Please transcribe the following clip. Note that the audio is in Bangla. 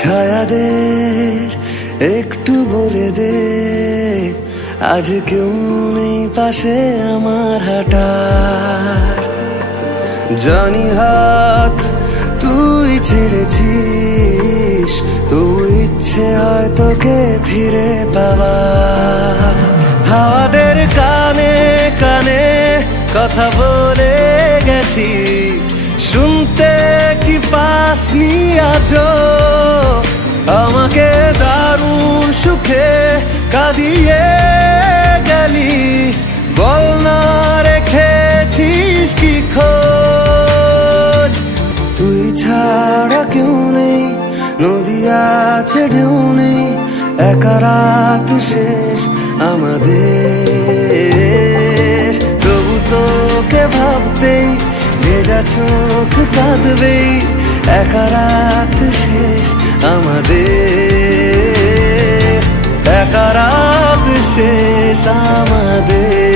ছায়াদের একটু বলে দে, আজ কেউ নেই পাশে আমার হাঁটার। জানি হাত তুই ছেড়েছিস, তুই ইচ্ছে হয় তোকে ফিরে পাওয়া। হাওয়াদের কানে কানে কথা বলে গেছি, শুনতে কি পাসনি আজও? আমাকে দারুণ সুখে কাঁদিয়ে গেলি, বল না রেখেছিস কি খোঁজ? তুই ছাড়া কেউ নেই, নদী আছে ঢেউ নেই, একা রাত শেষ আমাদের। তবু তোকে ভাবতেই ভেজা চোখ কাঁদবেই, একা রাত শেষ আমাদের, একা রাত শেষ আমাদের।